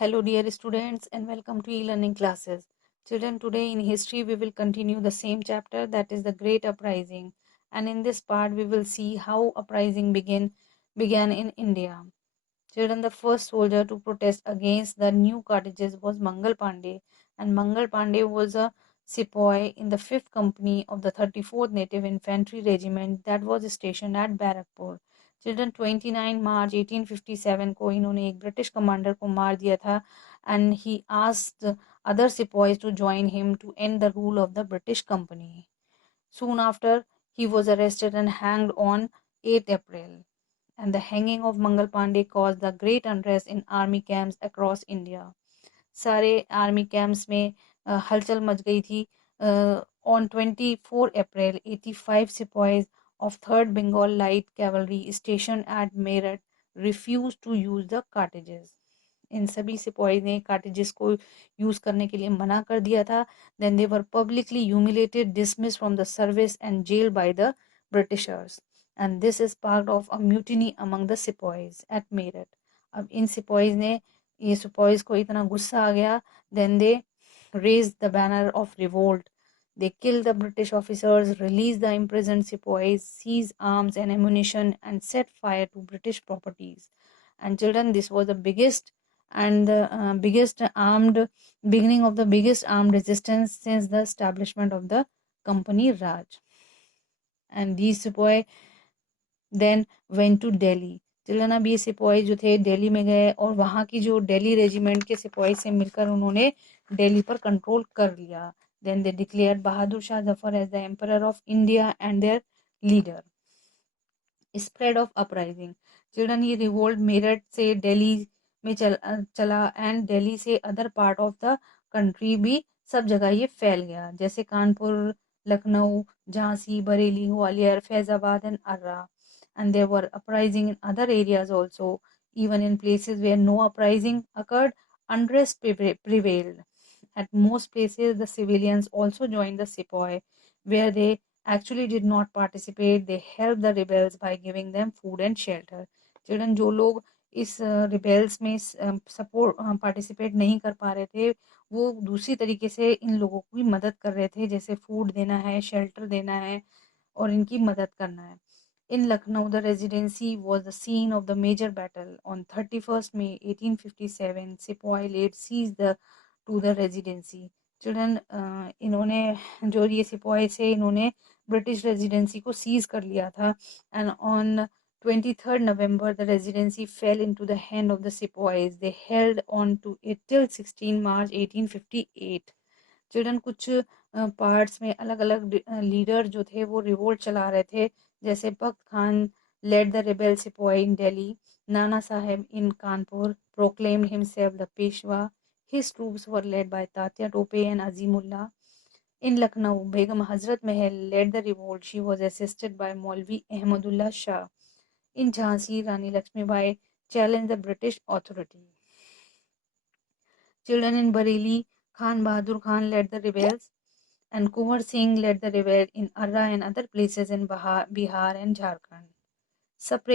Hello, dear students, and welcome to e-learning classes. Children, today in history, we will continue the same chapter, that is the Great Uprising. And in this part, we will see how uprising began in India. Children, the first soldier to protest against the new cottages was Mangal Pandey, and Mangal Pandey was a sepoy in the 5th Company of the 34th Native Infantry Regiment that was stationed at Barakpur. Children 29 मार्च 1857 को इन्होंने एक British commander को मार दिया था and he asked other sepoys to join him to end the rule of the British Company. Soon after, he was arrested and hanged on 8 April. And the hanging of Mangal Pandey caused the great unrest in army camps across India. सारे army camps में हलचल much गई थी. On 24 April, 85 sepoys of 3rd Bengal Light Cavalry stationed at Meerut refused to use the cartridges. इन सभी सिपाही ने कार्टेजेस को use करने के लिए मना कर दिया था. Then they were publicly humiliated, dismissed from the service and jailed by the Britishers. And this is part of a mutiny among the sepoys at Meerut. अब इन सिपाहीज ने ये सिपाहीज को इतना गुस्सा आ गया. Then they raised the banner of revolt. They killed the British officers, released the imprisoned sepoys, seized arms and ammunition, and set fire to British properties. And children, this was the biggest and the biggest armed beginning of the biggest armed resistance since the establishment of the Company Raj. And these sepoy then went to Delhi. Children, अब ये सिपाही जो थे दिल्ली में गए और वहाँ की जो दिल्ली रेजिमेंट के सिपाही से मिलकर उन्होंने दिल्ली पर कंट्रोल कर लिया. Then they declared Bahadur Shah Zafar as the emperor of India and their leader. Spread of uprising. Children, ये रिवोल्ट मेरठ से दिल्ली में चला एंड दिल्ली से other part of the country भी सब जगह ये फैल गया, जैसे Kanpur, Lucknow, Jhansi, Bareilly, Gwalior, Faizabad and Arrah. And there were uprising in other areas also. Even in places where no uprising occurred, unrest prevailed. At most places, the civilians also joined the sepoy, where they actually did not participate. They helped the rebels by giving them food and shelter. Children, जो लोग इस rebels में support participate नहीं कर पा रहे थे, वो दूसरी तरीके से इन लोगों की मदद कर रहे थे, जैसे फूड देना है, शेल्टर देना है और इनकी मदद करना है. In Lucknow, the Residency was the scene of the major battle. On 31st May 1857, Sepoy laid siege to the Residency. Children, इन्होंने जो ये सिपाही से इन्होंने ब्रिटिश रेजिडेंसी को सीज कर लिया था. And on 23rd November, the Residency fell into the hand of the sepoys. They held on to it till 16 March 1858. Children, कुछ पार्ट्स में अलग अलग लीडर जो थे वो रिवोल्ट चला रहे थे, जैसे बख्त Khan led the rebel sepoy in Delhi. Nana Sahib in Kanpur proclaimed himself the Peshwa. His troops were led by Tatya Tope and Azimullah. In Lucknow, Begum Hazrat Mahal led the revolt. She was assisted by Maulvi Ahmadullah Shah. In Jhansi, Rani Lakshmibai challenged the British authority. Children, in Bareilly, Khan Bahadur Khan led the rebels, and Kunwar Singh led the revolt in Arra and other places in Bihar and Jharkhand.